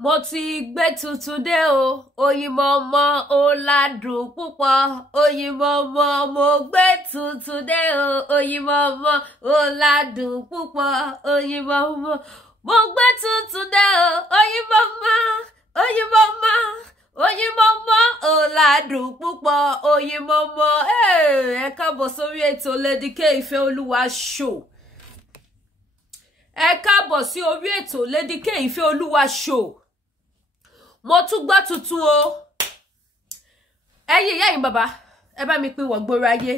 Mo ti gbé tuntun dé o, Oyinmomo ó ládùn púpọ̀. Oyinmomo mo gbé tuntun dé o, Oyinmomo ó ládùn púpọ̀. Oyinmomo mo gbé tuntun dé o, Oyinmomo, Oyinmomo, Oyinmomo ó ládùn púpọ̀. Oyinmomo ẹ káàbọ̀ sórí ètò Lady K Ifeoluwa show. Ẹ káàbọ̀ sí orí ètò Lady K Ifeoluwa show. Mo tún gbọ́ tuntun o. Ẹ̀yin ìyá yín bàbá, ẹ bá mi pín wọ̀ gbòòrò ayé.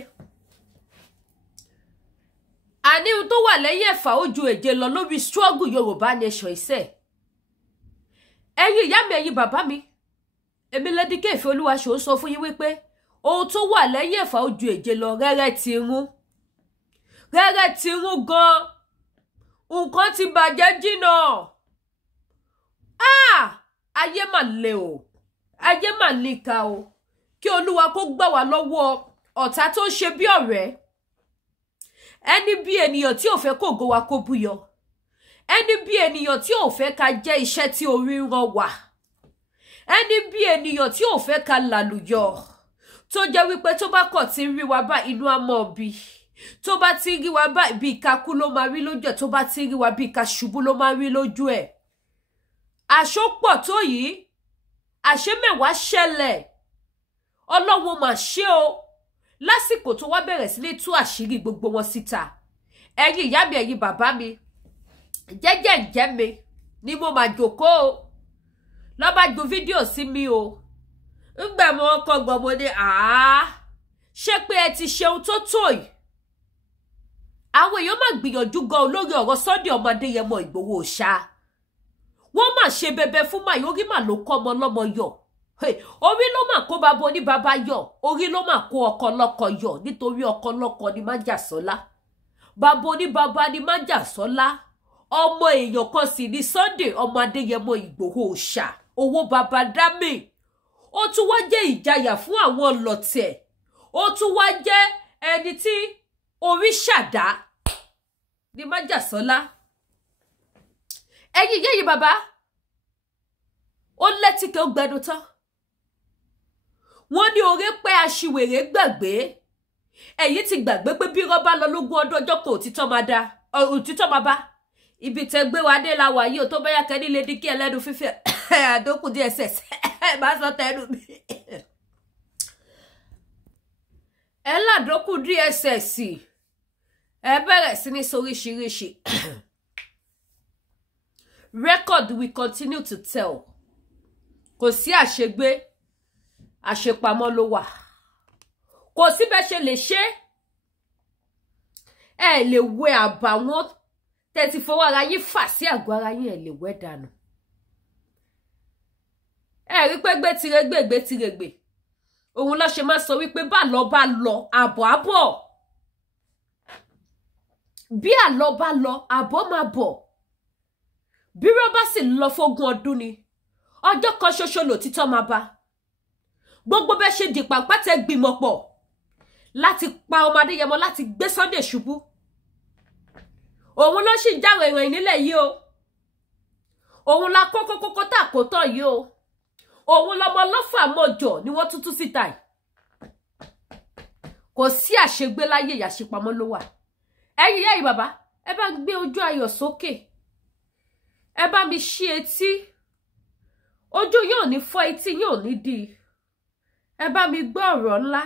Àní ohun tó wà lẹ́yìn ẹ̀fà ó ju èje lọ lórí struggle Yorùbá nation iṣẹ́. Ẹ̀yin ìyá mi, ẹ̀yin bàbá mi. Èmi Lady K Ifeoluwa show sọ fún yín wípé ohun tó wà lẹ́yìn ẹ̀fà ó ju èje lọ rẹ́rẹ́ ti rún. Rẹ́rẹ́ ti rún gan. Nǹkan ti bàjẹ́ jìnnà. Ayé mà le o. Ayé mà níkà o. Kí Olúwa kó gbà wá lọ́wọ́ ọ̀tá tó ń ṣe bí ọ̀rẹ́. Ẹni bí ènìyàn tí ò fẹ́ kó ògo wa kó búyọ. Ẹni bí ènìyàn tí ò fẹ́ ká jẹ́ iṣẹ́ tí orí rán wá. Ẹni bí ènìyàn tí ò fẹ́ ká lálùyọ. Tó jẹ́ wípé tó bá kọ̀ tí ń rí wa bá inú á mọ́ bí. Tó bá ti rí wa bá bí ká kú ló máa rí lójú ẹ̀, tó bá ti rí wa bí ká ṣubú ló máa rí lójú ẹ̀. Àṣopọ̀ tó yìí, àṣé mẹ́wàá ṣẹlẹ̀. Ọlọ́run mà ṣe o. Lásìkò tó wá bẹ̀rẹ̀ sí ní tú àṣírí gbogbo wọn síta. Ẹ̀yin ìyá mi, ẹ̀yin bàbá mi, jẹ́jẹ́ mi ni mo máa jókòó. Lọ bá ju fídíò sí mi o. Ńgbà mo kọ gbọ́ mo ní ṣé pé ẹ ti ṣe ohun tó tó yìí. Àwọn èèyàn máa gbìyànjú gan lórí ọ̀rọ̀ Sunday ọmọ Adéyẹmọ Ìgbòho ṣá. Wọ́n máa ṣe bẹbẹ fún màá orí mà ló kọ́ ọmọ lọ́mọ yọ. Orí ló mà kó bàbá oníbàbá yọ. Orí ló mà kó ọkọ lọ́kọ yọ nítorí ọkọ lọ́kọ ni Májàsọ́lá. Bàbá oníbàbá ni Májàsọ́lá. Ọmọ èèyàn kan sì ni Sunday ọmọ Adéyẹmọ Ìgbòho ṣá. Owó bàbá dámì. Ó tún wá jẹ́ ìjayà fún àwọn ọlọ́tẹ̀. Ó tún wá jẹ́ ẹni tí orí ṣàdá ni Májàsọ́lá. Ẹ̀yin ìyá yìí bàbá, ó lẹ́tí kí ó gbẹnu tán. Wọ́n ní oore pẹ́ aṣiwèrè gbàgbé. Ẹ̀yin ti gbàgbé pé bí rọ́bà lọ lógún ọdún ọjọ́ kan òtítọ́ máa bá. Ibi tẹ́ gbé wa dé la wà yìí ò tó bẹ́yà kẹ́ ní Lady K ẹlẹ́nu fífẹ́ àdókù DSS. Má sọ tẹnu mi. Ẹ ládókù DSS. Ẹ bẹ̀rẹ̀ sí ní soríṣiríṣi. Record we continue to tell. Kò sí àṣegbé, àṣepamọ́ ló wà. Kò sí bẹ́ ṣe lè ṣe. Ẹ lè wẹ àbàwọ́n tẹ́ ti fọwọ́ ara yín fà sí àgọ́ ara yín, ẹ lè wẹ dànù. Ẹ rí pé gbé tirégbè. Òun ló ṣe máa sọ wípé bá lọ àbọ̀ àbọ̀. Bí àlọ́ bá lọ, àbọ̀ máa bọ̀. Bí rọ́bà sì lọ fógún ọdún ni, ọjọ́ kan ṣoṣo lòtítọ́ máa bá. Gbogbo bẹ́ ṣe di pàpà tẹ́ gbìmọ̀ pọ̀ láti pa ọmọ Adéyẹmọ láti gbé Sunday ṣubú. Òun ló sì jáwé ìrìn nílẹ̀ yìí o. Òun la kókó tá kò tán yìí o. Òun lọmọ lọ́fà mọ́jọ ni wọ́n tútú síta yìí. Kò sí àṣegbé láyé ìyàṣepamọ́ ló wà. Ẹ̀yin ìyá yìí bàbá, ẹ bá gbé ojú ayọ̀ sókè. Ẹ bá mi ṣí etí. Ojú yóò ní fọ́, etí yóò ní dí. Ẹ bá mi gbọ́ ọ̀rọ̀ ńlá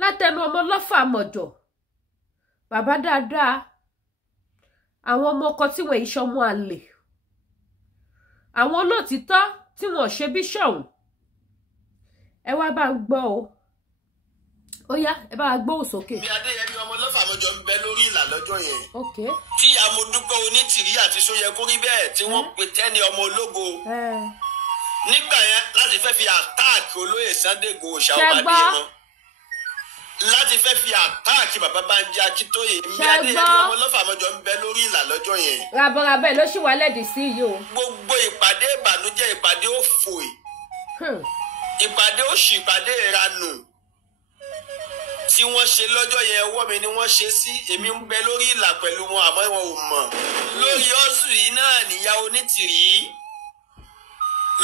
látẹnu ọmọ lọ́fà mọ̀jọ̀. Bàbá dáadáa. Àwọn ọmọ ọkọ tí wọ́n ìṣọmọ àlè. Àwọn olóòtítọ́ tí wọ́n ṣe bí ṣọ̀hún. Ẹ wá bá ń gbọ́ o. Ó yá, ẹ bá wa gbóhùn sókè. Bí Adéyẹmí ọmọ lọ́fà mọ́jọ ń bẹ lórí ìlà lọ́jọ́ yẹn. Okay. Tí Amodúpẹ́ Onítìrí àti Sóyẹ kó rí bẹ́ẹ̀ tí wọ́n pè tẹ́ni ọmọ ológo. Nígbà yẹn láti fẹ́ fi àtáàkì olóyè Sunday Igboho Ṣàwọ́ Adéyẹmọ. Láti fẹ́ fi àtáàkì bàbá Bánjí Akíntóyè. Bí Adéyẹmí ọmọ lọ́fà mọ́jọ ń bẹ lórí ìlà lọ́jọ́ yẹn. Rabọ̀rabẹ̀ ló ṣì wá lẹ́dí sí yìí o. Gbogbo ìpàdé ìbànújẹ́, ìpàdé òfò, ìpàdé òṣì, ìpàdé ìranù tí wọ́n ṣe lọ́jọ́ yẹn ọwọ́ mi ni wọ́n ṣe sí èmi ń bẹ lórí ìlà pẹ̀lú wọn àmọ́ wọn ò mọ̀ lórí ọ̀sùn yìí náà níyà Onítìrí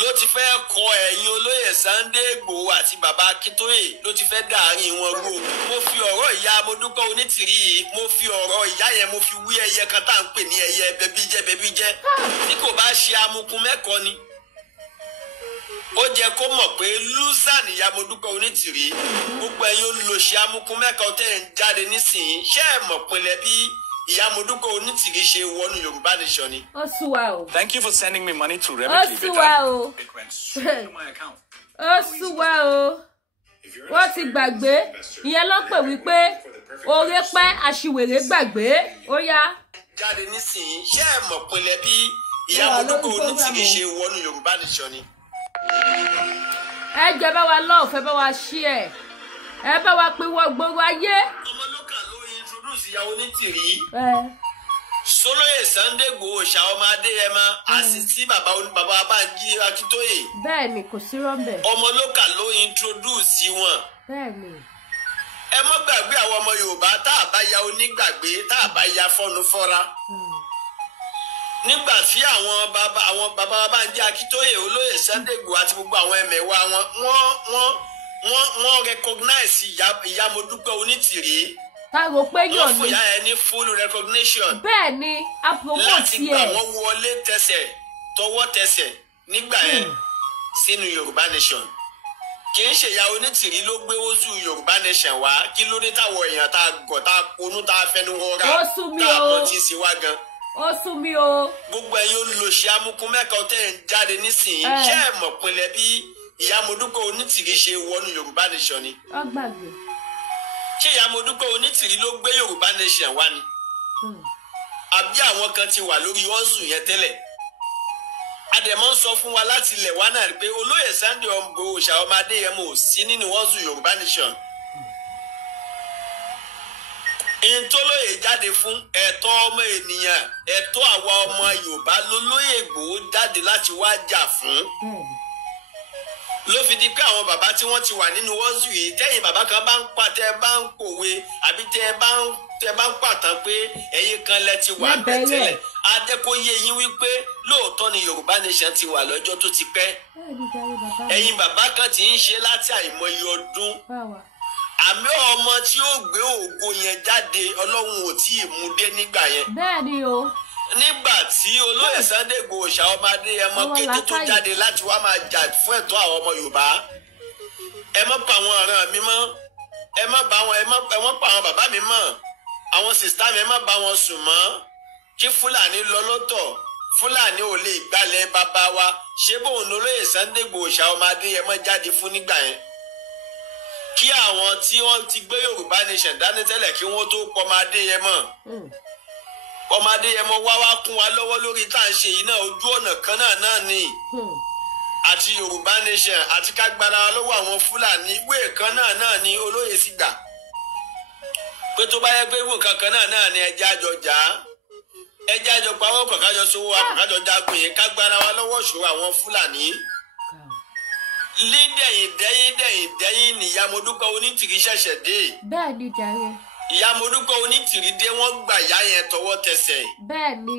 ló ti fẹ́ kọ ẹ̀yìn olóyè Sunday Igboho àti bàbá Akíntóyè ló ti fẹ́ dàárín wọn rú. Mo fi ọ̀rọ̀ ìyá Modúpẹ́ Onítìrí yìí mo fi ọ̀rọ̀ ìyá yẹn mo fi wí ẹyẹ kan tá à ń pè ní ẹyẹ bẹbíjẹ́ tí kò bá ṣe amukun mẹ́kọ ni. Ó jẹ́ kó mọ̀ pé lúzà níyà Modúpẹ́ Onítìrí gbogbo ẹ̀yin olùlòṣì amukun mẹ́kọ tẹ́ ń jáde nísìnyí ṣé ẹ̀ mọ̀ pinlẹ̀ bí ìyá Modúpẹ́ Onítìrí ṣe wọnú Yorùbá Nation ni. Ó sú wa o. Thank you for sending me money to Remedy. Ó sú wa o. It went straight to my account. Ó sú wa o. Wọ́n ti gbàgbé ìyẹn ló pè wípé oore pẹ́ aṣiwèrè gbàgbé ó yá. Jáde nísìnyí ṣé ẹ̀ mọ̀ pinlẹ̀ bí ìyá Modúpẹ́ Onítìrí ṣe wọnú Yorùbá Nation ni. Ẹ jẹ́ bá wa love, ẹ bá wa share, ẹ bá wa pín wọ gbogbo ayé. Ọmọ lókà ló introduce ìyá Onítìrí. Sólóyè Sunday Igboho ọmọ Adéyẹmọ àsìtí bàbá Bánjí Akíntóyè. Bẹ́ẹ̀ni kò sí rọ́mbẹ̀. Ọmọ lókà ló introduce wọn. Bẹ́ẹ̀ni. Ẹ mọ́ gbàgbé àwọn ọmọ Yorùbá tá a bá ya onígbàgbé tá a bá ya fọ́nu fọ́ra. Nígbà tí àwọn bàbá Bánjí Akíntóyè olóyè Sunday Igboho àti gbogbo àwọn ẹ̀mẹ̀wà wọ́n recognize ìyá Modúpẹ́ Onítìrí. Ká rò pé yàn ni. Wọ́n fún ìyá ẹ ní full recognition. Bẹ́ẹ̀ni a promote yẹ. Láti gbà wọ́n wọlé tẹsẹ̀ tọwọ́ tẹsẹ̀ nígbà yẹn sínú Yorùbá Nation. Kì í ṣe ìyá Onítìrí ló gbé oṣù Yorùbá Nation wá kí ló dé táwọn èèyàn tá a gọ̀ tá a ponú tá a fẹnu họra tá a mọ̀ tí ń ṣe wá gan. Ó sú mi o. Gbogbo ẹ̀yin olùlòṣì amukun mẹ́ka tẹ́ ń jáde nísìnyí ṣé ẹ̀ mọ̀ pinlẹ̀ bí ìyá Modúpẹ́ Onítìrí ṣe wọnú Yorùbá Nation ni. Ó gbàgbé. Ṣé ìyá Modúpẹ́ Onítìrí ló gbé Yorùbá Nation wá ni? Àbí àwọn kan ti wà lórí ọ̀sùn yẹn tẹ́lẹ̀? Adẹ̀mọ́ ń sọ fún wa láti ilẹ̀ wá náà pé olóyè Sunday Igboho ọmọ Adéyẹmọ ò sí nínú ọ̀sùn Yorùbá Nation. Ìntólóyè jáde fún ẹ̀tọ́ ọmọ ènìyàn ẹ̀tọ́ àwa ọmọ Yorùbá lólóyè Igboho jáde láti wá jà fún. Ló fi di pé àwọn bàbá tí wọ́n ti wà nínú wọ́ọ̀sù yìí tẹ́yìn bàbá kan bá ń pa tẹ́ bá ń pòwe àbí tẹ́ bá ń pàtàn pé ẹ̀yin kan lẹ ti wà bẹ́tẹ̀lẹ̀ adẹ́kọ̀yé yín wípé lóòótọ́ ni Yorùbá Nation ti wà lọ́jọ́ tó ti pẹ́. Ẹ̀yin bàbá kan ti ń ṣe láti àìmọye ọdún. Àmì ọmọ tí ó gbé ògo yẹn jáde Ọlọ́run ò tí ì mú dé nígbà yẹn. Bẹ́ẹ̀ni o. Nígbà tí olóyè Sunday Igboho ọmọ Adéyẹmọ kété tó jáde láti wá máa jà fún ẹ̀tọ́ àwọn ọmọ Yorùbá ẹ má pa àwọn ọ̀ràn mi mọ́ ẹ má pa àwọn bàbá mi mọ́ àwọn sìstá mi ẹ má bá wọn sùn mọ́ kí Fúlàní lọ lọ́tọ̀ Fúlàní ò lè gbalẹ̀ bàbá wa ṣé bóun olóyè Sunday Igboho ọmọ Adéyẹmọ jáde fún nígbà yẹn kí àwọn tí wọ́n ti gbé Yorùbá Nation dání tẹ́lẹ̀ kí wọ́n tó pọ̀ ọmọ Adéyẹmọ. Ọmọ Adéyẹmọ wá kún wa lọ́wọ́ lórí tá à ń ṣe yìí náà ojú ọ̀nà kan náà ni àti Yorùbá Nation àti kágbára lọ́wọ́ àwọn Fúlàní ìwé kan náà ni olóyè sì gbà pé tó bá yẹ pé ìwé kankan náà ni ẹjẹ́ àjọ jà á ẹjẹ́ àjọ pawọ́ kọ̀kájọ sówó àkọ́kájọ jagun yìí kágbára wa lọ́wọ́ ṣòro àwọn Fúlàní. Lídẹ̀yìn nìyá Modúpẹ́ Onítìrí ṣẹ̀ṣẹ̀ dé. Bẹ́ẹ̀ ni jàre. Ìyá Modúpẹ́ Onítìrí dé wọ́n gbà ìyá yẹn tọwọ́ tẹsẹ̀. Bẹ́ẹ̀ni.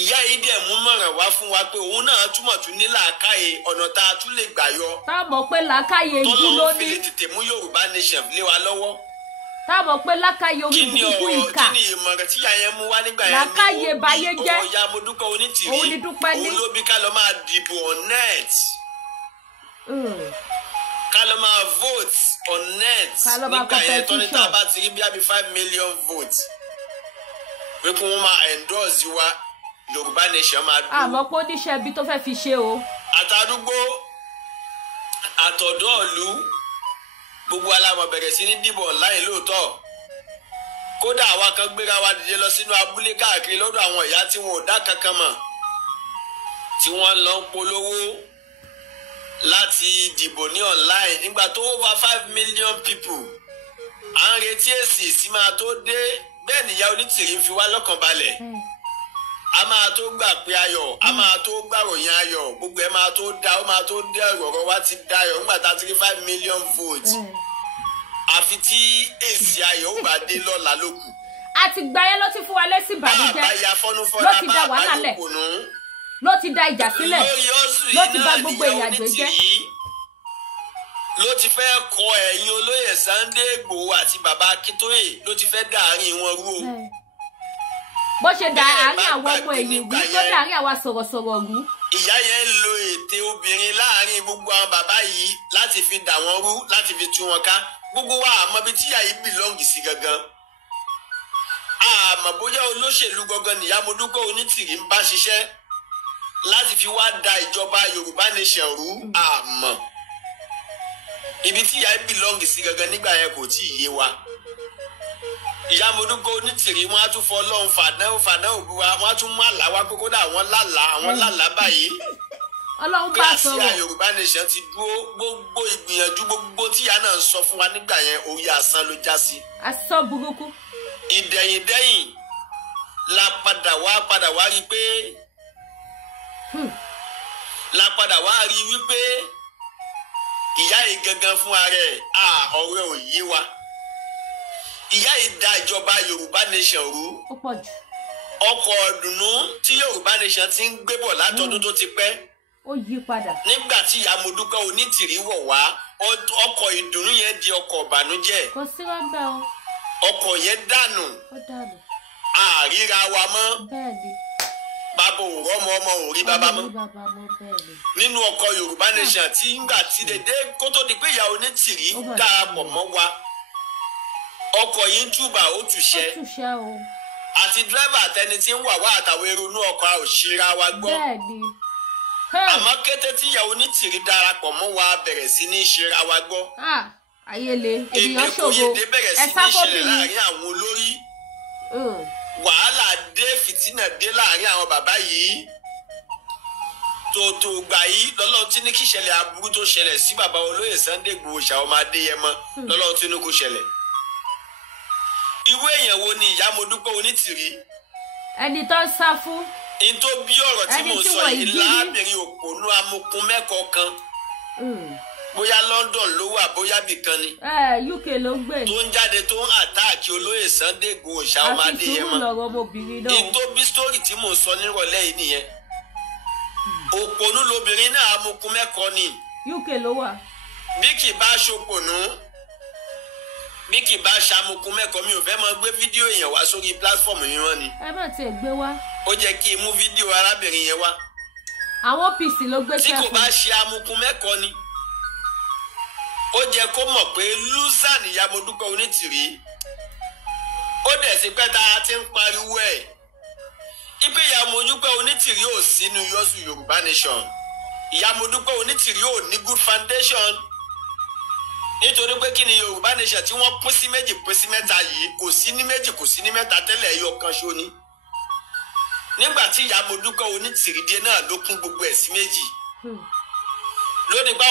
Ìyá yìí dẹ̀ mú mọ̀ràn wá fún wa pé òun náà túmọ̀ tún ní làákàyè ọ̀nà tá a tún lè gbà yọ. Tá a mọ̀ pé làákàyè ìdí ló ní. Tọ́lọ́ fi lè tètè mú Yorùbá Nation lé wa lọ́wọ́. Tá a mọ̀ pé làákàyè omi burúkú ìkà. Kí ni ìmọ̀ràn tí ìyá yẹn mú wá nígbà yẹn làákàyè báyé jẹ́. Ìyá Modúpẹ́ Onítìrí òun ni Dúpẹ́ ní. òun ló bí ká lọ máa dìbò on net. Ká lọ máa vote on net nígbà yẹn tó ní tá a bá ti rí bí i 5 million votes pé kí wọ́n máa endorse wa Yorùbá Nation máa dúró. Àmọ́ pé oníṣẹ́ ibi tó fẹ́ fi ṣe o. Àtàdúgbò àtọ̀dọ́ọ̀lú gbogbo alámọ̀ bẹ̀rẹ̀ sí ní dìbò online lóòótọ́ kódà àwa kan gbéra wa dìde lọ sínú abúlé káàkiri lọ́dọ̀ àwọn ìyá tí wọn ò dá kankan mọ̀ tí wọ́n lọ ń polówó láti dìbò ní online nígbà tó over 5 million people à ń retí èsì sí máa tó dé bẹ́ẹ̀ nìyá Onítìrí fi wá lọ́kàn balẹ̀ a máa tó gbà pé ayọ̀ a máa tó gbàròyìn ayọ̀ gbogbo ẹ̀ máa tó dá ó máa tó dé ọ̀rọ̀ wa ti dayọ̀ nígbà tá a ti rí 5 million votes àfi tí èsì ayọ̀ ó bá dé lọ́la ló kù. àti gbà yẹn ló ti fún wa lẹ́sìn ìbànújẹ́ ló ti dá wàhálà lẹ̀ ló ti dá ìjà sílẹ̀ ló ti bá gbogbo ìyàgbé jẹ́. ló ti fẹ́ kọ ẹ̀yìn olóyè Sunday Igboho àti bàbá Akíntóyè ló ti fẹ́ dàárín wọn rú o. bó ṣe dá àárín àwọn ọmọ ẹ̀yìn rú tó dá àárín àwa sọ̀rọ̀sọ̀rọ̀ rú. ìyá yẹn ń lo ète obìnrin láàrin gbogbo àwọn bàbá yìí láti fi dà wọ́n rú láti fi tú wọn ká. gbogbo wa àmọ́ bí tíyà yìí bìlọ́ǹgì sí gangan. àmọ́ bóyá olóṣèlú gangan nìyá Modúpẹ́ Onítìrí ń bá ṣiṣẹ́ láti fi wá da ìjọba Yorùbá nation rú àmọ́ ibi tíyà yìí bìlọ́ǹgì sí gangan nígbà yẹn kò tí ì yé wa. ìyá Modúpẹ́ Onítìrí wọn á tún fọ Ọlọ́run fàdán òbí wa wọn á tún mú àlá wa pé kódà àwọn lálàá báyìí. Ọlọ́run bá sọ̀rọ̀ kíláàsì Yorùbá nation ti dúró gbogbo ìgbìyànjú gbogbo tíyà náà ń sọ fún wa nígbà yẹn orí asán ló já sí. asán burúkú. ìdẹ̀yìndẹ̀yìn la padà wá rí pé wípé ìyá yìí gangan fún ara ẹ̀ ọ̀rẹ́ ò yé wa. ìyá yìí da ìjọba Yorùbá nation rú. ọkọ̀ ọ̀dùnnú tí Yorùbá nation ti ń gbé bọ̀ látọdún tó ti pẹ́. ó yí padà. nígbà tí ìyá Modúpẹ́ Onítìrí wọ̀ wá ọkọ̀ ìdùnnú yẹn di ọkọ̀ ìbànújẹ́. kò sí rọ́bẹ̀ o. ọkọ̀ yẹn dànù. ó dànù. àríra wa mọ́. bẹ́ẹ̀ni. bàbá ò rọ́mọ ọmọ ò rí bàbá mọ́. nínú ọkọ̀ Yorùbá nation tí ngbà tí dédé kó tó di pé ìyá Onítìrí darapọ̀ mọ́ wa ọkọ̀ yìí ń túbà ó túṣẹ́. ó túṣẹ́ o. àti dírẹ́bà àtẹni tí ń wà wá àtàwọn èrò inú ọkọ̀ òṣìra wa gbọ́. bẹ́ẹ̀ni. àmọ́ kété tí ìyá Onítìrí darapọ̀ mọ́ wa bẹ̀rẹ̀ sí ní ṣera wa gbọ́. ayele ènìyàn ṣògo èdè bẹ̀rẹ̀ sí ní ṣẹlẹ̀ láàrin àwọn olórí. wàhálà dé fìtínà dé láàrin àwọn bàbá yìí. tòótò gbà yìí lọ́lọ́run tí ní kí ìṣẹ̀lẹ̀ aburú tó ṣẹlẹ̀ sí bàbá olóyè Sunday Igboho Ṣàwọ́mọ Adéyẹmọ lọ́lọ́run tí ní kó ṣẹlẹ̀. irú èèyàn wo ni ìyá Modúpẹ́ Onítìrí? ẹni tó ń sá fún. in tó bí ọ̀rọ̀ tí mo sọ yìí lábìrin òpònú amukun mẹ́kọ̀ọ́ kan bóyá London ló wà bóyá bìkan ni. UK ló ń gbé. tó ń jáde tó ń àtáàkì olóyè Sunday Igboho Ṣàwọ́mọ Adéyẹmọ. àfi sùúrù lọ́rọ̀ ọmọbìnrin náà. in tó bí sítórì tí mo sọ nírọ̀lẹ́ yìí nìyẹn. òpònú lobìnrin náà amukun mẹ́kọ̀ọ́ ni. UK ló wà. bí kì bá ṣopònú bí kì bá ṣamukun mẹ́kọ̀ọ́ mi ò fẹ́ máa gbé fídíò èèyàn wá sórí pílátífọ̀mù yìí wọ́n ni. ẹ má tiẹ̀ gbé wá. ó jẹ́ kí n mú fídíò arábìnrin yẹn wá. àwọn OPC ló gbé tí kò bá ṣe amukun mẹ́kọ̀ọ́ ni ó jẹ́ kó mọ̀ pé lúzà nìyá Modúpẹ́ Onítìrí. ó dẹ̀ sí pẹ́ tá a ti ń pariwo ẹ̀ ipe ìyá Modúpẹ́ Onítìrí ò sínú yọ́sù Yorùbá nation. ìyá Modúpẹ́ Onítìrí ò ní good foundation nítorí pé kí ni Yorùbá nation tí wọ́n pín sí méjì pín sí mẹ́ta yìí kò sí ní méjì kò sí ní mẹ́ta tẹ́lẹ̀ ẹyọ kan ṣó ni. nígbà tí ìyá Modúpẹ́ Onítìrí dé náà ló kún gbogbo ẹ̀ sí méjì. lónìí pé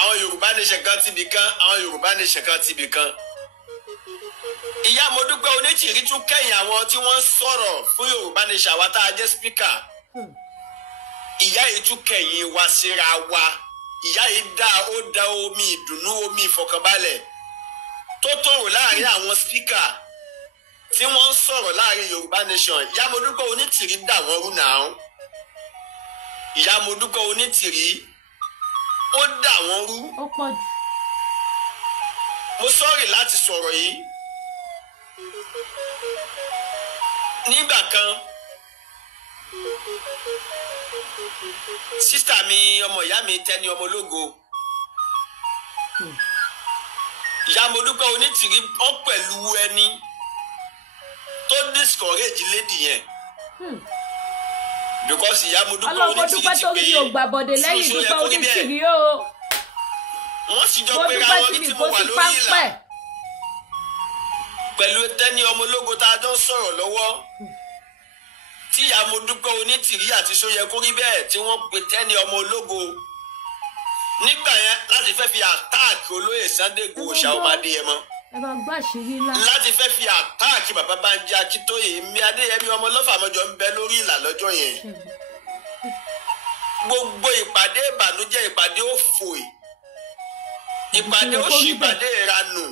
àwọn Yorùbá nation kan ti bì kan àwọn Yorùbá nation kan ti bì kan. ìyá Modúpẹ́ Onítìrí tún kẹ́yìn àwọn tí wọ́n ń sọ̀rọ̀ fún Yorùbá nation àwa tá a jẹ́ spíkà. ìyá yìí tún kẹ́yìn wa síra wa. ìyá yìí dá omi ìdùnnú omi ìfọ̀kànbalẹ̀ tó tòrò láàrin àwọn spíkà tí wọ́n ń sọ̀rọ̀ láàrin Yorùbá nation. ìyá Modúpẹ́ Onítìrí dà wọ́n rú náà. ìyá Modúpẹ́ Onítìrí ó dà wọ́n rú. ó pọ̀ jù. mo sọ̀rọ̀ láti sọ̀rọ̀ yìí. nígbà kan sísítà mi ọmọ ìyá mi Tẹ́ni Ọmọlógo ìyá Modúpẹ́ Onítìrí ó pẹ̀lú ẹni tó discourage lady yẹn because ìyá Modúpẹ́ Onítìrí ti pé rí ògbàbọ̀dé lẹ́yìn Dúpẹ́ Onítìrí o. wọ́n sì jọ pé ra wọn ní tí mo wà lórí ìlà pẹ̀lú Tẹ́ni Ọmọlógo tá a jọ sọ̀rọ̀ lọ́wọ́ tí ìyá Modúpẹ́ Onítìrí àti Ṣóyẹkórí bẹ́ẹ̀ tí wọ́n pe Tẹ́ni Ọmọlógo nígbà yẹn láti fẹ́ fi àtáàkì olóyè Sunday Igboho Ṣàwọ́mọ Adéyẹmọ. ẹ bá gbọ́ àṣírí ńlá. láti fẹ́ fi àtáàkì bàbá Bánjí Akíntóyè mi Adéyẹmí ọmọ lọ́fàmọ́jọ ń bẹ lórí ìlà lọ́jọ́ yẹn. gbogbo ìpàdé ìbànújẹ́ ìpàdé òfò ìpàdé òṣì ìpàdé ìranù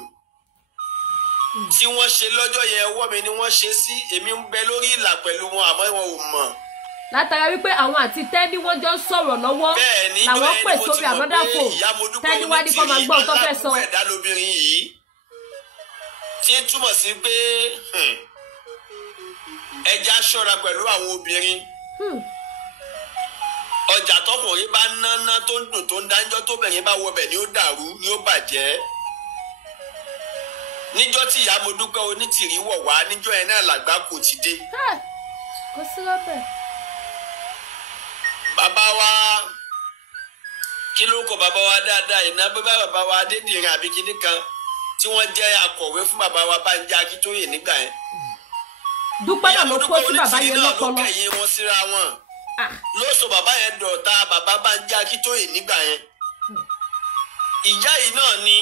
tí wọ́n ṣe lọ́jọ́ yẹn ọwọ́ mi ni wọ́n ṣe sí èmi ń bẹ lórí ìlà pẹ̀lú wọn àmọ́ wọn ò mọ̀. látara wípé àwọn àti Tẹ́ni wọ́n jọ ń sọ̀rọ̀ lọ́wọ́ làwọn pè sórí another phone Tẹ́ni wá ní kó máa gbọ́ ohun tó fẹ́ sọ. ẹ̀dá lóbìnrin yìí tí ń túmọ̀ sí pé ẹja ṣọ́ra pẹ̀lú àwọn obìnrin. ọjà tọkùnrin bá náná tó ń dùn tó ń dáńjọ́ tóbìnrin bá wọbẹ̀ ni ó dàrú ni ó bàjẹ́. níjọ́ tí ìyá mo dúpẹ́ onítìrí wọ̀ wá níjọ́ yẹn náà làgbà kò ti dé. kò sí lọ́bẹ̀. bàbá wa kí ló kọ bàbá wa dáadáa iná bàbá wa Adédìrín àbí kinní kan tí wọ́n jẹ́ akọ̀wé fún bàbá wa Bánjí Akíntóyè nígbà yẹn. Dúpẹ́ náà ló kó sí bàbá yẹn lọ́pọlọ. ìyá mo dúpẹ́ onítìrí náà ló kẹ̀yìn wọn síra wọn. ló sọ bàbá yẹn dọ̀tá bàbá Bánjí Akíntóyè nígbà yẹn. ìyá yìí náà ni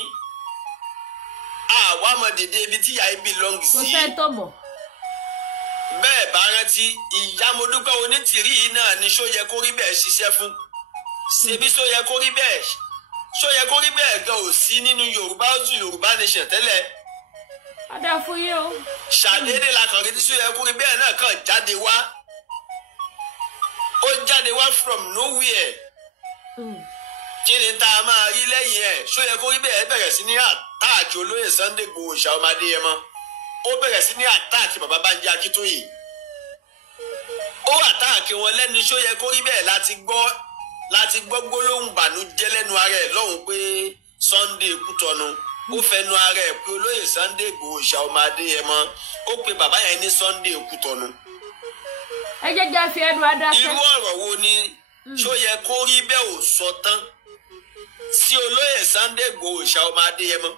àwa mọ dédé ibi tí ìyá yìí belong sí. kò sẹ́ tó mọ̀. bẹ́ẹ̀ bá rántí ìyá mo dúpẹ́ onítìrí yìí náà ni ṣó yẹ kó rí bẹ́ẹ̀ ṣiṣẹ́ fún. ṣebí ṣó yẹ kó rí bẹ́ẹ̀ gan ò sí nínú Yorùbá nation tẹ́lẹ̀. adá fún yín o. ṣàdédé la kàn rí tí ṣó yẹ kó rí bẹ́ẹ̀ náà kàn jáde wá. ó jáde wá from nowhere. kí ni tá a máa rí lẹ́yìn ẹ̀ ṣó yẹ kó rí bẹ́ẹ̀ bẹ̀rẹ̀ sí ní àtáàkì olóyè Sunday Igboho Ṣàwọ́mọ Adéyẹmọ. ó bẹ̀rẹ̀ sí ní àtáàkì bàbá Bánjí Akíntóyè. ó àtáàkì wọn lẹ́nu ṣó yẹ kó rí bẹ́ẹ̀ láti gbọ́ gbólóhùn bànújẹ́ lẹ́nu ara ẹ̀ lọ́hùn pé Sunday Kútọ̀nù ó fẹnu ara ẹ̀ pé olóyè Sunday Igboho Ṣàwọ́mọ Adéyẹmọ ó pe bàbá yẹn ní Sunday Kútọ̀nù. ẹ jẹ́ jẹ́ fi ẹnu adáṣẹ́. irú ọ̀rọ̀ wo ni ṣó yẹ kó rí bẹ́ẹ̀ ò sọ tán sí olóyè Sunday Igboho Ṣàwọ́mọ Adéyẹmọ?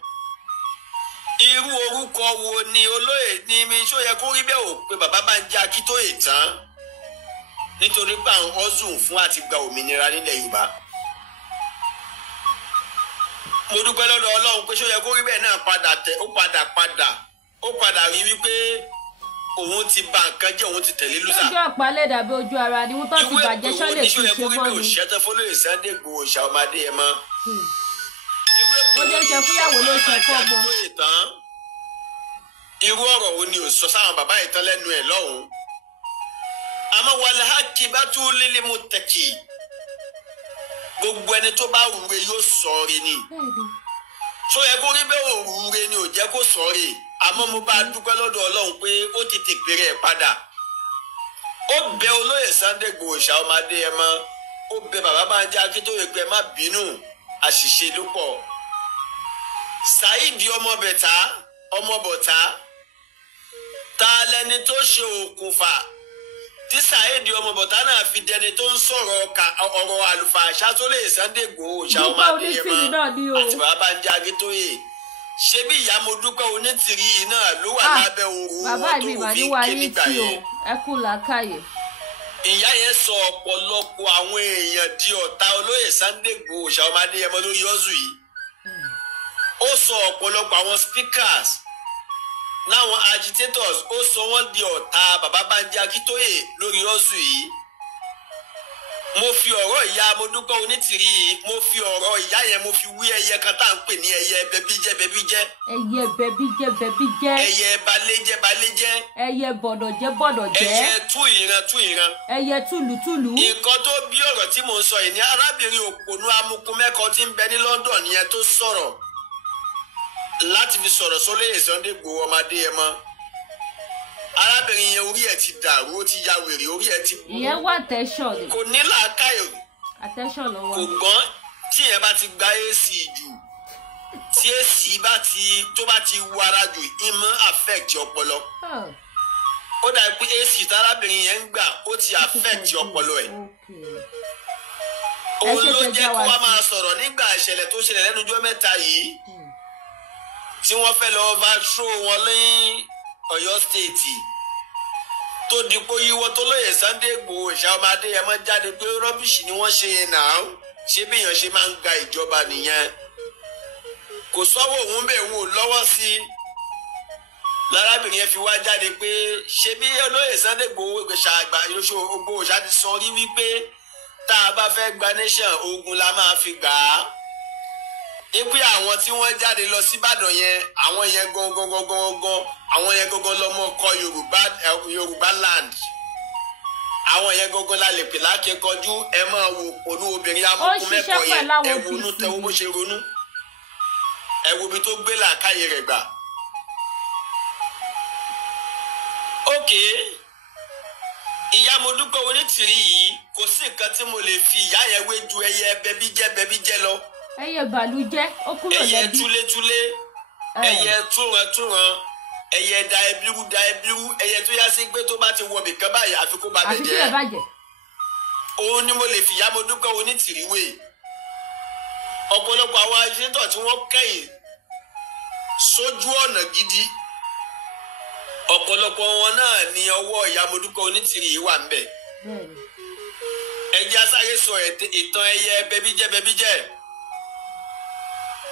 irú orúkọ wo ni olóyè ní mi ṣó yẹ kó rí bẹ́ẹ̀ ò pé bàbá Bánjí Akíntóyè tán nítorí pé àwọn ọ̀zùn fún àti gba òmìnira nílẹ̀ Yorùbá. mo dúpẹ́ lọ́dọ̀ Ọlọ́run pé ṣó yẹ kó rí bẹ́ẹ̀ náà ó padà rí wípé òun ti ba nǹkan jẹ́ òun ti tẹ̀lé lùsà. lójú àpálẹ̀ dàbí ojú ara ni wọ́n tó ti bàjẹ́ sọ́lẹ̀ tún ṣe mọ́ ni. ìwé èpè wo ni ṣó yẹ kó rí bẹ́ẹ̀ òṣìṣẹ́ fọlọ́yè Sunday Igboho Ṣàwọ́mọ Adéyẹmọ. ó jẹ́ ṣe fúyàwó ló ṣe fún ọmọ. irú ọ̀rọ̀ wo ni ò sọ sáwọn bàbá ìtàn lẹ́nu ẹ̀ lọ́hùn-ún. àmọ́ wàlẹ̀ hákì bá tún lílé mu tẹ̀kì gbogbo ẹni tó bá rúre yóò sọ̀rọ̀ ni. ṣó yẹ kó rí bẹ́ẹ̀ òrùre ni ò jẹ́ kó sọ̀rọ̀ àmọ́ mo bá dúpẹ́ lọ́dọ̀ Ọlọ́run pé ó ti tèpèrè ẹ̀ padà. ó bẹ olóyè Sunday Igboho Ṣàwọ́mọ Adéyẹmọ ó bẹ bàbá Bánjí Akíntóyè pé má bínú àṣìṣe ló pọ̀. Saheed ọmọbọ̀tá ta lẹni tó ṣe òkùnfà tí Saheed ọmọbọ̀tá náà fi dẹni tó ń sọ̀rọ̀ ọ̀rọ̀ àlùfàǹṣá tó lè Sunday Igboho Ṣàwọ́mọ Adéyẹmọ àti bàbá Bánjí Akíntóyè ṣebí ìyá mo dúpẹ́ onítìrí náà ló wà lábẹ́ ooru wọn tó wù fi ké nígbà yẹn. ẹ kú làákàyè. ìyá yẹn sọ ọ̀pọ̀lọpọ̀ àwọn èèyàn di ọ̀tá olóyè Sunday Igboho Ṣàwọ́mọ Adéyẹmọ lórí ọ̀zù yìí. ó sọ ọ̀pọ̀lọpọ̀ àwọn speakers láwọn agitators ó sọ wọ́n di ọ̀tá bàbá Bánjí Akíntóyè lórí ọ̀zù yìí. mo fi ọ̀rọ̀ ìyá mo dúpẹ́ onítìrí yìí mo fi ọ̀rọ̀ ìyá yẹn mo fi wí ẹyẹ kan tá à ń pè ní ẹyẹ bẹbíjẹ́. ẹyẹ bẹbíjẹ́. ẹyẹ balẹ̀jẹ́. ẹyẹ bọ̀dọ̀jẹ́. ẹyẹ tú ìran. ẹyẹ túlùtúlù. nǹkan tó bí ọ̀rọ̀ tí mò ń sọ yìí ní arábìnrin òpònú amukumẹ́kọ tí ń bẹ ní London yẹn tó sọ̀rọ̀ láti fi sọ̀rọ̀ sólóyè Sunday Igboho ọmọ Adéyẹmọ. arábìnrin yẹn orí ẹ̀ ti dàrú ó ti ya wèrè orí ẹ̀ ti bú. ìyẹn wà tẹ́sán ni. kò ní làákàyè. àtẹ́sán ló wà. kò gbọ́n tí yẹn bá ti gba AC jù tí AC tó bá ti wú ara jù ìmọ̀ affect ọpọlọ. ó dàbí pé AC tárábìnrin yẹn ń gbà ó ti affect ọpọlọ ẹ̀. òun ló jẹ́ kó wá máa sọ̀rọ̀ nígbà ìṣẹ̀lẹ̀ tó ṣẹlẹ̀ lẹ́nu ọjọ́ mẹ́ta yìí tí wọ́n fẹ́ lọ overthrow wọn lẹ́yìn Ọ̀yọ́ state tó di pé yíwọ́ tó lóye Sunday Igboho Ṣàwọ́mọ Adéyẹmọ jáde pé rọ́bìṣì ni wọ́n ṣe yẹn náà ṣé bí èèyàn ṣe máa ń gba ìjọba nìyẹn kò sọ́wọ́ òun bẹ́ẹ̀ wò lọ́wọ́ sí i lárábìnrin yẹn fi wá jáde pé ṣé bí olóyè Sunday Igboho Igboho ṣá ti sọ rí wípé tá a bá fẹ́ gba nation ogun la máa fi gbà á ipe àwọn tí wọ́n jáde lọ sí Ìbàdàn yẹn àwọn yẹn gangan àwọn yẹn gangan lọmọ kọ Yorùbá land àwọn yẹn gangan la lè pè lákẹ́kọ̀ọ́jú ẹ máa wo ònú obìnrin amúkú mẹ́kọ̀ọ́ yẹn ẹ wo inú tẹ́wọ́ bó ṣe ronú ẹ wo ibi tó gbé làákàyè rẹ̀ gbà. ókè ìyá Modúpẹ́ Onítìrí yìí kò sí nǹkan tí mo lè fi ìyá yẹn wé ju ẹyẹ bẹbí jẹ́ lọ. ẹyẹ bàlújẹ́ ó kúrò lẹ́bí. ẹyẹ túlétúlé ẹyẹ túrantúran ẹyẹ da ẹbírú ẹyẹ tó yá sí pé tó bá ti wọ bìkan báyìí àfi kó bá bẹ jẹ́. òun ni mo lè fi ìyá Modúpẹ́ Onítìrí wé. ọ̀pọ̀lọpọ̀ àwọn ajínigbọ̀ tí wọ́n kẹ́yìn sójú ọ̀nà gidi ọ̀pọ̀lọpọ̀ wọn náà ni ọwọ́ ìyá Modúpẹ́ Onítìrí yìí wà ń bẹ̀. ẹjẹ́ asáré sọ ìtàn ẹyẹ bẹbíjẹ́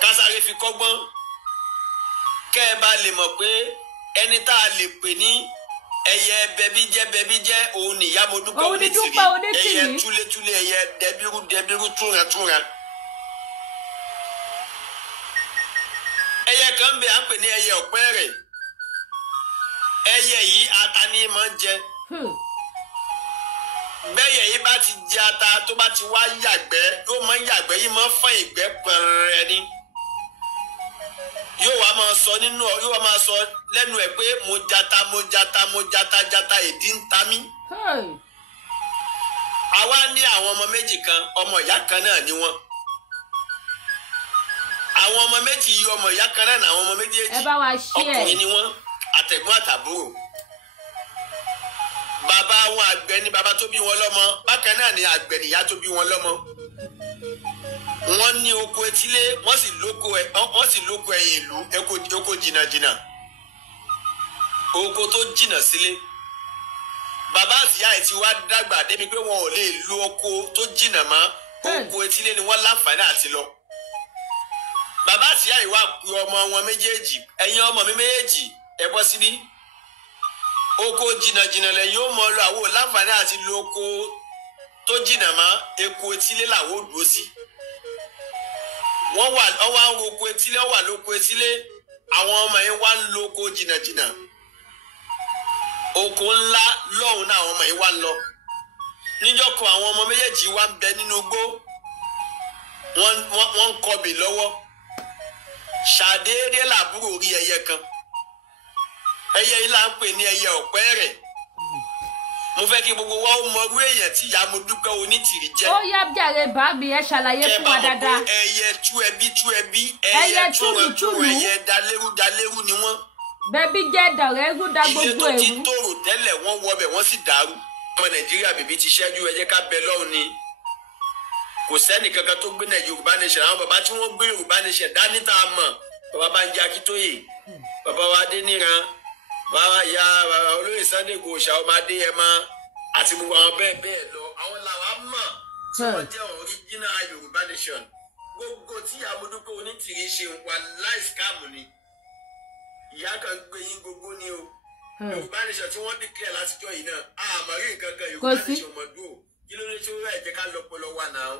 kásáré fi kọ́gbọ́n kẹ́ ẹ bá lè mọ̀ pé ẹni tá a lè pè ní ẹyẹ bẹbíjẹ́ òun ni ìyá Modúpẹ́ Onítìrí ẹyẹ túlétúlé ẹyẹ dẹbírú túrantúran. ẹyẹ kan bẹ à ń pè ní ẹyẹ ọ̀pẹ́rẹ̀ ẹyẹ yìí ata ni máa ń jẹ bẹ́yẹ yìí bá ti jẹ ata tó bá ti wá yàgbẹ́ yóò máa ń yàgbẹ́ yìí máa ń fọ́n ìgbẹ́ pẹ̀rẹ̀ ni yóò wá máa sọ lẹ́nu ẹ̀ pé mo jata ìdí ń ta mí. àwa ní àwọn ọmọ méjì kan ọmọ ìyá kan náà ni wọ́n àwọn ọmọ méjì yìí ọmọ ìyá kan náà àwọn ọmọ méjèèjì ọkùnrin ni wọ́n àtẹ̀gbọ́n àtàbúrò bàbá wọn àgbẹ̀ ni bàbá tó bí wọn lọ́mọ bákan náà ni àgbẹ̀ nìyá tó bí wọn lọ́mọ wọ́n ní oko etílé wọ́n sì lóko ẹ̀yìn ìlú oko jìnnàjìnnà oko tó jìnnà sílé bàbá àtìyá ẹ̀ ti wá dàgbà débi pé wọn ò lè lo oko tó jìnnà mọ́ oko etílé ni wọ́n láǹfààní àti lọ bàbá àtìyá ìwà pe ọmọ wọn méjèèjì ẹ̀yin ọmọ mi méjèèjì ẹ bọ́ síbí oko jìnnàjìnnà lẹ́yìn ó mọ lọ àwọn láǹfààní àti lo oko tó jìnnà mọ́ eko etílé làwọn ò dúró sí wọ́n wà ń ro oko etílé wà lóko etílé àwọn ọmọ yẹn wá ń lo oko jìnnàjìnnà oko ńlá lọ́hùn náà àwọn ọmọ yẹn wá ń lọ níjọ́ kan àwọn ọmọ méjèèjì wá ń bẹ nínú igbó wọ́n ń kọbè lọ́wọ́ ṣàdéédé làbúrò rí ẹyẹ kan ẹyẹ yìí là ń pè ní ẹyẹ ọ̀pẹ́rẹ̀ mo fẹ́ kí gbogbo wa ó mọ irú èèyàn tí ìyá Modúpẹ́ Onítìrí jẹ́. ó yá jàre bá mi ẹ ṣàlàyé fún wa dáadáa. ẹyẹ tú ẹbí ẹyẹ túrùtúrù ẹyẹ dalérú ni wọ́n. bẹbí jẹ́ dọ̀rẹ́rú dá gbogbo ẹ̀rú. ilé tó ti tòrò tẹ́lẹ̀ wọ́n wọbẹ̀ wọ́n sì dàrú. ọmọ Nàìjíríà bèbí ti ṣẹ́jú ẹ jẹ́ ká bẹ lọ́hùn ni kò sẹ́ni kankan tó gbé Yorùbá nation àwọn bàbá tí wọ́n gbé Yorùbá nation dání tá a mọ̀ bàbá Bánjí Akíntóyè bàbá wa Adéníran bàbá ya bàbá olóyè Sunday Igboho ọmọ Adéyẹmọ àti gbogbo àwọn bẹ́ẹ̀ lọ àwọn làwọn mọ̀ tí wọ́n jẹ́ original Yorùbá nation gbogbo tí ìyá Modúpẹ́ Onítìrí ṣe wà láìsíkàmù ni ìyá kan gbé yín gbogbo ni o Yorùbá nation tí wọ́n declare látijọ́ yìí náà àmọ́rí nǹkan kan Yorùbá nation mọ̀dún o kí ló dé tí ó rẹ̀ jẹ́ ká lọ́pọ̀lọ́ wà náà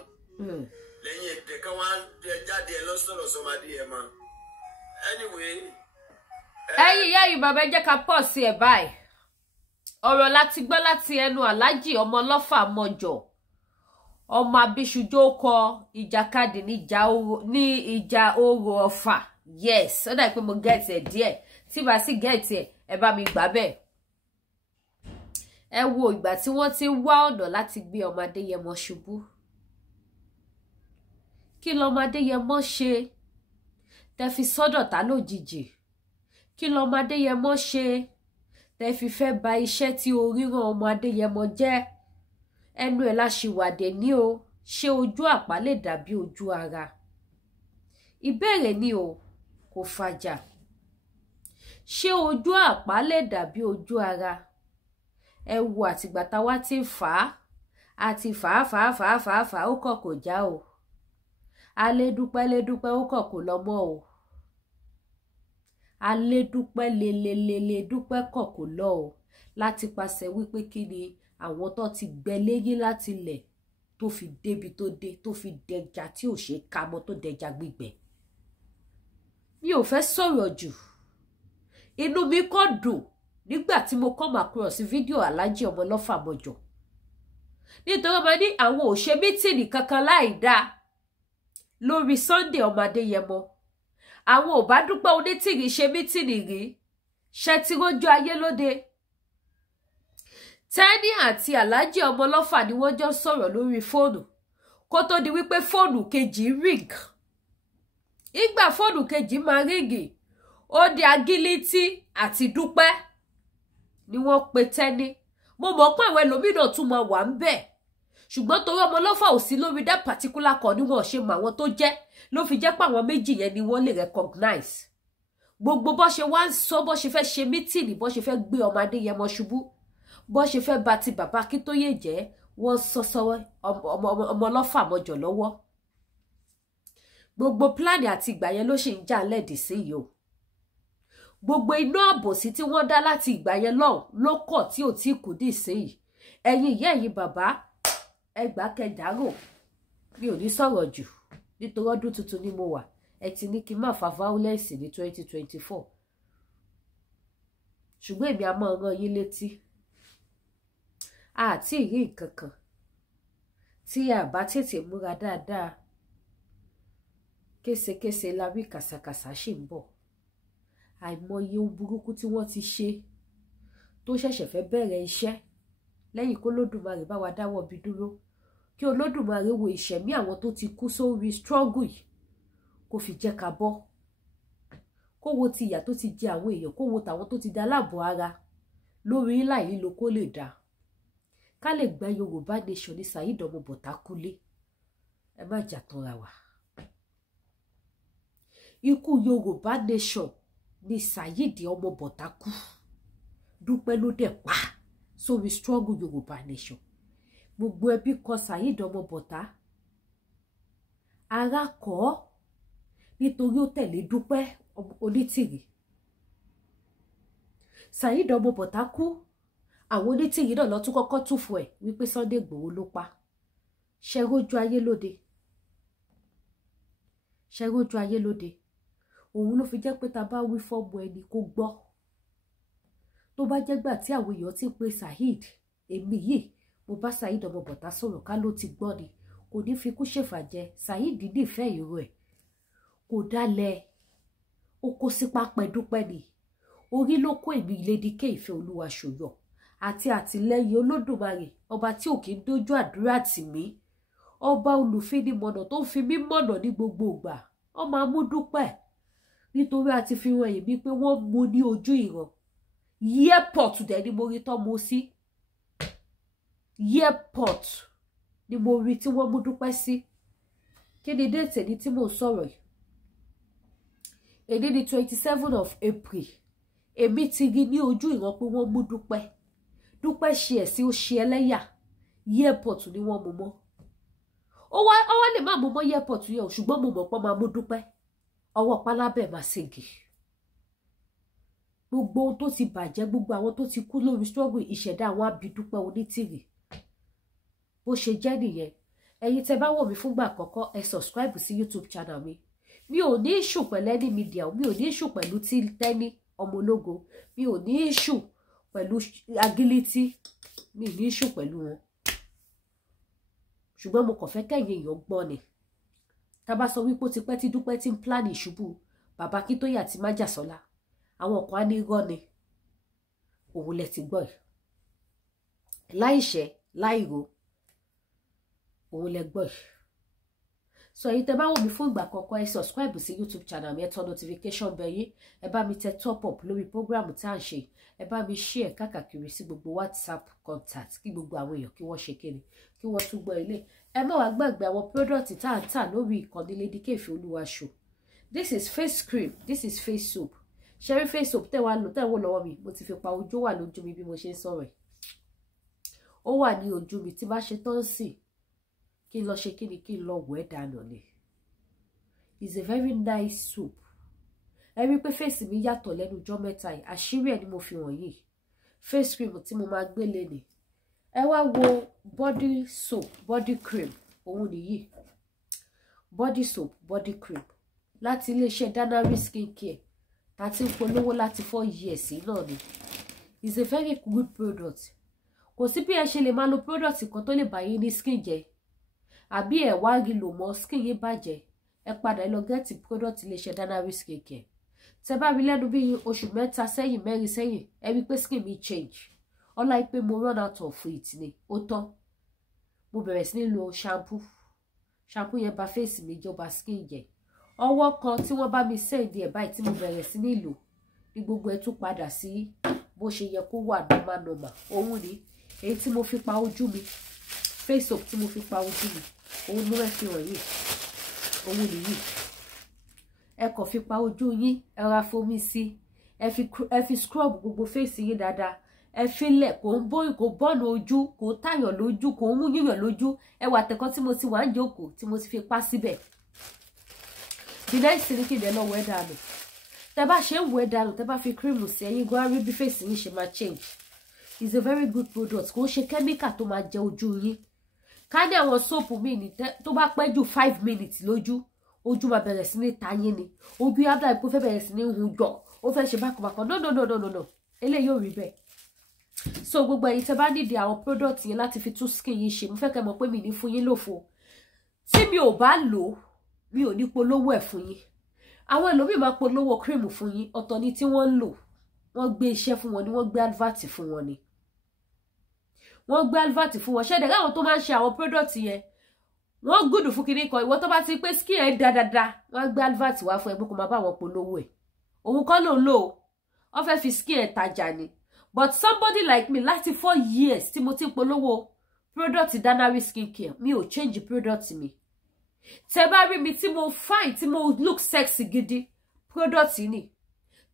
lẹ́yìn ẹ̀dẹ̀ kan wá jáde ẹ lọ́sọ̀rọ̀ sọmadé ẹ mọ́ anyway. ẹ̀yin ìyá yìí bàbá ẹ jẹ́ ká pọ̀ sí ẹ̀ báyìí ọ̀rọ̀ láti gbọ́ láti ẹnu Aláàjì ọmọ ọlọ́fà mọ́jọ ọmọ abíṣujó kọ ìjàkadì ní ìjà orò ọ̀fà yes ó dà pé mo gẹ̀ẹ́tì ẹ̀ díẹ̀ tí bá sì gẹ̀ẹ́tì ẹ̀ bá mi gbà bẹ́ẹ̀ ẹ wo ìgbà tí wọ́n ti ń wá ọ̀nà láti gbé ọmọ Adéyẹmọ ṣubú kí lọmọ Adéyẹmọ ṣe tẹ́ fi sọ́dọ̀tá lójijì kí lọmọ Adéyẹmọ ṣe tẹ́ fi fẹ́ ba iṣẹ́ tí oríran ọmọ Adéyẹmọ jẹ́ ẹnu ẹ̀ láṣìwàdé ní o ṣé ojú àpá lè dàbí ojú ara ìbéèrè ni o kò fàjà ṣé ojú àpá lè dàbí ojú ara ẹ wo àtìgbà táwa ti ń fà á àti fà á ó kọ̀ kò já o alédúpẹ́ ó kọ̀ kò lọ mọ́ o alédúpẹ́ lelelele kọ̀ kò lọ o láti pàṣẹ wípé kí ni àwọn tó ti gbẹ léyìn láti ilẹ̀ tó fi débi tó dé tó fi dẹja tí ò ṣe ká mọ́ tó dẹja gbígbẹ mi ò fẹ́ sọ̀rọ̀ jù inú mi kò dùn nígbà tí mo come across fídíò Alhaji Ọmọlọ́fà Mọ́jọ nítorí mo ní àwọn ò ṣe mítìnì kankan láì dáa lórí Sunday ọmọ Adéyẹmọ àwọn ò bá Dúpẹ́ Onítìrì ṣe mítìnì rí ṣe tí rójú ayé lóde Tẹ́ní àti Alhaji Ọmọlọ́fà ni wọ́n jọ sọ̀rọ̀ lórí fóònù kó tó di wípé fóònù kejì ring ìgbà fóònù kejì máa ríngì ó di Agility àti Dúpẹ́ ni wọ́n pe Tẹ́ní mo mọ̀ pé àwọn ẹlòmíràn tún máa wà ń bẹ̀ ṣùgbọ́n torí Ọmọlọ́fà ò sí lórí that particular kan ni wọ́n ṣe mọ àwọn tó jẹ́ ló fi jẹ́ pé àwọn méjì yẹn ni wọ́n lè recognize gbogbo bó ṣe wá ń sọ bó ṣe fẹ́ ṣe mítìnì bó ṣe fẹ́ gbé ọmọ Adéyẹmọ ṣubú bó ṣe fẹ́ bà ti bàbá Akíntóyè jẹ́ wọ́n sọ sọ́wọ́ Ọmọlọ́fà Mọ́jọ lọ́wọ́ gbogbo pílánì àti ìgbà yẹn ló ṣì ń jà lẹ́dìí sí yìí o gbogbo iná àbòsí tí wọ́n dá láti ìgbà yẹn lọ́hùn ló kọ̀ tí ò tí kù dì sí yìí ẹ̀yin ìyá ẹ̀yin bàbá ẹgbàá kẹdàárò mi ò ní sọ̀rọ̀ jù nítorí ọdún tuntun ni mo wà ẹ ti ní kí n má fa violence ní 2024 ṣùgbọ́n èmi a máa rán yín létí àti ìrí nǹkan kan tí a bá tètè múra dáadáa késekése la rí kàsàkàsà ṣì ń bọ̀ àìmọye ohun burúkú tí wọ́n ti ṣe tó ṣẹ̀ṣẹ̀ fẹ́ bẹ̀rẹ̀ iṣẹ́ lẹ́yìn kó Olódùmarè bá wa dáwọ́ bí dúró kí Olódùmarè wo ìṣẹ̀mí àwọn tó ti kú sórí struggle yìí kó fi jẹ́ ká bọ́ kó wo ti ìyà tó ti jẹ àwọn èèyàn kó wo tàwọn tó ti dá láàbò ara lórí ńlá yìí ló kó lè dá ká lè gba Yorùbá nation ní Saheed ọmọ Bọ̀tákúlé ẹ má jà tanra wa ikú Yorùbá nation ní Saheed ọmọ Bọ̀tákú Dúpẹ́ ló dẹ̀ pa sórí struggle Yorùbá nation gbogbo ẹbí kọ Saheed ọmọ Bọ̀tá ara kọ́ nítorí ó tẹ̀lé Dúpẹ́ Onítìrì Saheed ọmọ Bọ̀tákú àwọn Onítìrì náà lọ tún kọ́kọ́ túfù ẹ̀ wípé Sunday Igboho ló pa ṣẹ́rójú ayé lóde ṣẹ́rójú ayé lóde òun ló fi jẹ́ pé ta bá wí fọ́ọ̀mù ẹni kó gbọ́ tó bá jẹ́ gbà tí àwọn èèyàn ti pe Saheed èmi yìí mo bá Saheed ọmọ Bọ̀tá sọ̀rọ̀ ká ló ti gbọ́ ni kò ní fi kú ṣèfàjẹ Saheed nífẹ̀ẹ́ ìró ẹ̀ kò dálẹ̀ ó kó sí pápẹ́ Dúpẹ́ ni orí ló kó èmi Lédìké Ìfẹ́ Olúwa Ṣòyọ̀ àti àtìlẹ́yìn Olódùmarè ọba tí ò kí ń dójú àdúrà tì mí ọba olùfinimọ̀nà tó ń fi mí mọ̀nà ní gbogbo ìgbà ọmọ amúdúpẹ́ nítorí a ti fi hàn èmi pé wọ́n mú ní ojú ìran airport dẹ̀ ni mo rí tán mo sí airport ni mo rí tí wọ́n mú Dúpẹ́ sí kí ni déètì ẹni tí mò ń sọ̀rọ̀ yìí èdè ni 27 of April èmi ti rí ní ojú ìran pé wọ́n mú Dúpẹ́ ṣe ẹ̀sìn ó ṣe ẹlẹ́yà airport ni wọ́n mú mọ́ ó wá lè má mú mọ́ airport yẹn o ṣùgbọ́n mo mọ̀ pé máa mú Dúpẹ́ ọwọ́ pálábẹ̀ máa ṣègì gbogbo ohun tó ti bàjẹ́ gbogbo àwọn tó ti kú lórí struggle ìṣẹ̀dá àwọn àbí Dúpẹ́ Onítìrì bó ṣe jẹ́ nìyẹn ẹ̀yin tẹ́ bá wò mí fúngbà àkọ́kọ́ ẹ subscribe sí YouTube channel mi ò ní issue pẹ̀lú any media mi ò ní issue pẹ̀lú Tẹ́ní ọmọ ológo mi ò ní issue pẹ̀lú Agility mi ní issue pẹ̀lú wọn ṣùgbọ́n mo kàn fẹ́ kẹ́yìn èèyàn gbọ́ ni tá bá sọ wípé ó ti pẹ́ tí Dúpẹ́ ti ń plan ìṣubú bàbá Akíntóyè àti Májàsọ́lá àwọn kan á ní irọ́ ni òun lẹ ti gbọ́ ẹ̀ láìṣẹ́ láìro òun lẹ gbọ́ ẹ̀ so èyí tẹ́ bá wò mí fún ìgbà àkọ́kọ́ ẹ subscribe sí YouTube channel mi ẹ tọ́ notification bell yín ẹ bá mi tẹ top up lórí program tá à ń ṣe ẹ bá mi share káàkiri sí gbogbo WhatsApp contact kí gbogbo àwọn èèyàn kí wọ́n ṣe kéde kí wọ́n tún gbọ́ ilé ẹ má wá gbàgbé àwọn product tá à ń tà lórí ìkànnì Lédìké Ìfẹ́ Olúwa Show this is face cream this is face soap ṣẹ́rí face soap tẹ́ wá lò tẹ́ wò lọ́wọ́ mi mo ti fi pa ojú wà lójú mi bí mo ṣe ń sọ̀rọ̀ ẹ̀ ó wà ní ojú mi tí bá ṣe tán sí kí n lọ ṣe kí ni kí n lọ wẹ̀ dànù ni it's a very nice soap ẹ rí pé face mi yàtọ̀ lẹ́nu ọjọ́ mẹ́ta yìí àṣírí ẹ̀ ni mo fi wọ̀nyí face cream tí mo máa gbé lé ni ẹ wá wo body soap body cream òun nìyí body soap body cream láti iléeṣẹ́ Danari skincare tá ti ń polówó láti 4 years náà ni. It's a very good product. Kò sí bí ẹ ṣe lè máa lo product kan tó lè bá yín ní skin jẹ́ àbí ẹ wá rí lò mọ́ skin yín bàjẹ́ ẹ padà lọ get product iléeṣẹ́ Danari skincare. Tẹ́ bá rí lẹ́nu bí oṣù 3 sẹ́yìn 4 sẹ́yìn ẹ rí pé skin mi change. Ọlá pé mo run out of it ni ó tán. Mo bẹ̀rẹ̀ sí ní lo shampoo yẹn bà face mi jẹ́ ó bà skin jẹ́. Ọwọ́ kan tí wọ́n bá mi send ẹ̀ báyìí tí mo bẹ̀rẹ̀ sí ní lò ní gbogbo ẹ̀ tún padà sí bó ṣe yẹ kó wà normal. Òun ni èyí tí mo fi pa ojú mi face soap tí mo fi pa ojú mi òun ló fi hàn yìí òun nìyí. Ẹ kàn fi pa ojú yín ẹ ra fomi sí ẹ fi scrub gbogbo face yín dáadáa ẹ fi lẹ̀ kò ń bọ́ọ̀nù ojú kò ń tàyàn lójú kò ń mú yíyàn lójú ẹ wà tẹ̀kọ́ tí mo ti wà ń jókòó tí mo ti fi pa síbẹ̀. The next thing kí n lọ wẹ̀ dànù. Tẹ́ bá ṣe ń wẹ̀ dànù tẹ́ bá fi cream sí ẹ̀yin gan rí bí face yín ṣe máa change. It's a very good product. Kò ṣe chemical tó máa jẹ ojú yín. Ká ní àwọn soap mi ní tó bá pẹ́ jù 5 minutes lójú ojú máa bẹ̀rẹ̀ sí ní ta yín ni. Ojú yá bláì pé ó fẹ́ bẹ̀rẹ̀ sí ní hun jọ ó fẹ́ ṣe bákan. No. Eléyìí ò rí bẹ́ẹ̀. So gbogbo ẹ̀yin tẹ́ bá nídìí àwọn product yẹn láti fi tún skin yín ṣe mo fẹ́ kẹ́ mọ̀ pé mi ní fún yín lófo. Tí mi ò bá lò mi ò ní polówó ẹ̀ fún yín. Àwọn ẹlòmíì máa polówó cream fún yín ọ̀tọ̀ ni tí wọ́n ń lò. Wọ́n gbé iṣẹ́ fún wọn ni wọ́n gbé advert fún wọn ni. Wọ́n gbé advert fún wọn ṣẹ́dẹ̀ láwọn tó máa ń ṣe àwọn product yẹn. Wọ́n gùdù fún kinní kan ìwọ tó bá ti pé skin ẹ̀ dáadáa wọ́n gbé advert wá fún ẹ pé kó máa bá wọn polówó ẹ̀. Òun kọ́ ló ń lò ó. Wọ́n fẹ́ fi skin ẹ̀ tajà ni. But somebody like me láti 4 years tí mo ti polówó product Danari skincare mi ò change product mi. Tẹ́ bá rí mi tí mo fine tí mo look sexy gidi product ni.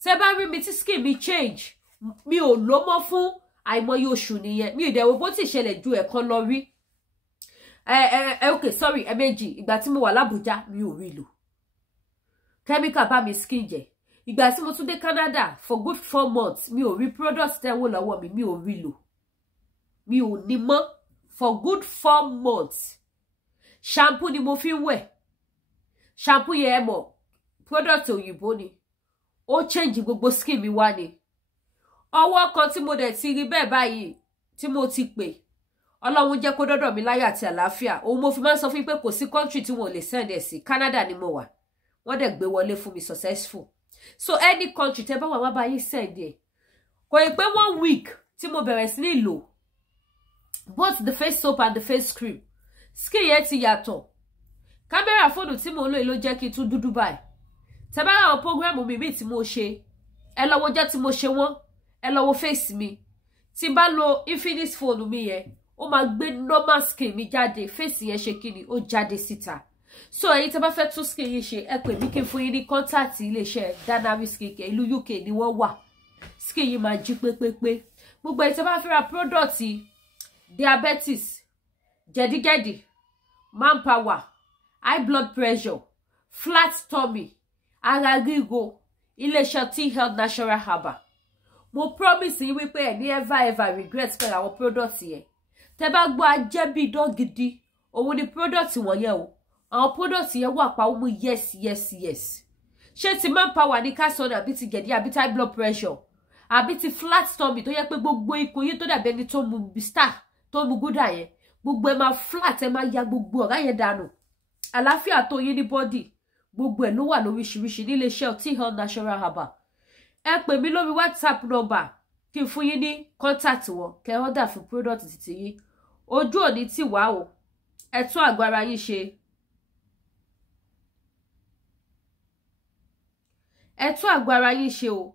Tẹ́ bá rí mi tí skin mi change mi ò lò mọ́ fún àìmọye oṣù nìyẹn mi ò dẹ̀ wo bó ti ṣẹlẹ̀ ju ẹ̀kan lọ rí. Okay sorry ẹ̀mẹ́jì ìgbà tí mo wà l'Abuja mi ò rí lò. Chemical bá mi skin jẹ́. Ìgbà tí mo tún dé Canada for good 4 months mi ò rí product tẹ́ wò lọ́wọ́ mi ò rí lò. Mi ò ní mọ́ for good 4 months. Shampoo ni mo fi wẹ̀. Shampoo yẹn mọ̀ product òyìnbó ni. Ó change gbogbo skin mi wá ni. Ọwọ́ kan tí mo dẹ̀ ti rí bẹ́ẹ̀ báyìí tí mo ti pè. Ọlọ́run jẹ́ kó dọ́dọ̀ mi láyọ̀ àti àlàáfíà. Òun mo fi máa ń sọ fún yín pé kò sí country tí wọ́n lè send ẹ̀ sí. Canada ni mo wà. Wọ́n dẹ̀ gbé wọlé fún mi successful. So any country tẹ́ bá wà wá bá yín send ẹ̀. Kò ì pé 1 week tí mo bẹ̀rẹ̀ sí ní lò. Both the face soap and the face cream. Skin yẹn ti yàtọ̀. Kámẹ́rà fóònù tí mo lò ló jẹ́ kí n tún dúdú báyìí. Tẹ́ bá àwọn program mi tí mo ṣe. Ẹ lọ wo jẹ́ tí mo ṣe wọ́n. Ẹ lọ wo face mi. Tí bá lo Infinix phone mi yẹn, ó máa gbé normal skin mi jáde. Face yẹn ṣe kíni, ó jáde síta. So ẹ̀yin tẹ́ bá fẹ́ tún skin yín ṣe, ẹ pè mí kí n fún yín ní contact iléeṣẹ́ Danari skincare ìlú UK ni wọ́n wà. Skin yín máa jí pépépé. Gbogbo ẹ̀yin tẹ́ bá fẹ́ ra product diabetes, jẹ̀díjẹ̀dí, manpower, high blood pressure, flat tummy, ara ríro, iléeṣẹ́ T-Health Natural Herbal. Mo promise yín wípé ẹ ní ever regret pẹ̀lú àwọn product yẹn. Tẹ́ bá gbọ́ ajẹ́bí idán gidi, òun ni product wọ̀nyẹn o. Àwọn product yẹn wà pa omu yes. Ṣé ti manpower ní ká sọ ní àbí ti gẹ̀dí àbí ti high blood pressure àbí ti flat tummy tó yẹ pé gbogbo ikùn yín tó dàbí ẹni tó mu star tó mu gúdà yẹn gbogbo ẹ máa flat ẹ máa ya gbogbo ọ̀rá yẹn dànù. Àlàáfíà tó yín ní body gbogbo ẹ ló wà lóríṣiríṣi nílé iṣẹ́ T-Health Natural Herbal. Ẹ pè mí lórí WhatsApp number kí n fún yín ní contact wọn kẹ́ order fún product títí yín. Ojú òní tì wá o. Ẹ tún àgọ́ ara yín ṣe. Ẹ tún àgọ́ ara yín ṣe o.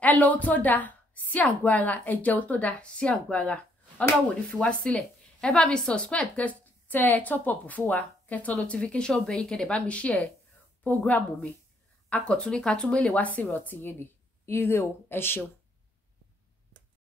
Ẹ lo ohun tó dáa sí àgọ́ ara, ẹ jẹ ohun tó dáa sí àgọ́ ara. Ọlọ́run ò ní fi wá sílẹ̀. Ẹ bá mi subscribe kẹ́ tẹ top up fún wa, kẹ́ tọ notification bell yín kẹ́ dẹ̀ bá mi share program mi. Akọ̀tún ní ká tún mélè wá sí ìrántí yín ni. Ire o, ẹ ṣeun.